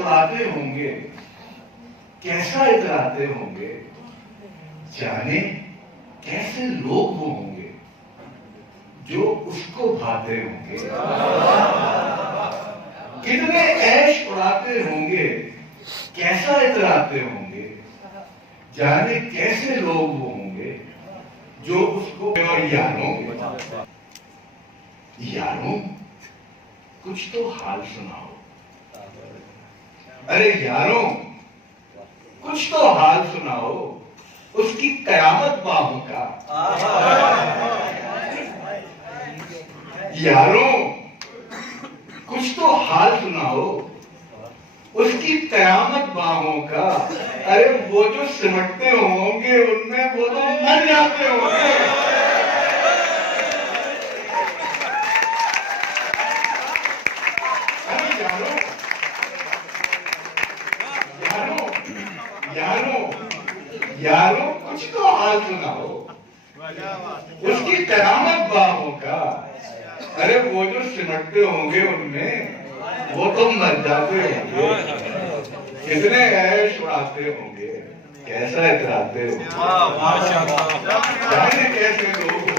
उड़ाते होंगे, कैसा इतराते होंगे, जाने कैसे लोग वो होंगे जो उसको भाते होंगे। कितने ऐश उड़ाते होंगे, कैसा इतराते होंगे, जाने कैसे लोग वो होंगे जो उसको। और यारों कुछ तो हाल सुनाओ, अरे यारों कुछ तो हाल सुनाओ, उसकी कयामत बाहों का। यारों कुछ तो हाल सुनाओ, उसकी कयामत बाहों का। अरे वो जो सिमटते होंगे उनमें वो तो मर जाते होंगे। अरे यारों यारों यारों यारों कुछ तो हाल सुनाओ, उसकी कयामत बाहों का। अरे वो जो सिमटते होंगे उनमें वो तो मर जाते होंगे। कितने ऐश उड़ाते होंगे, कैसा इतराते होंगे, जाने कैसे लोग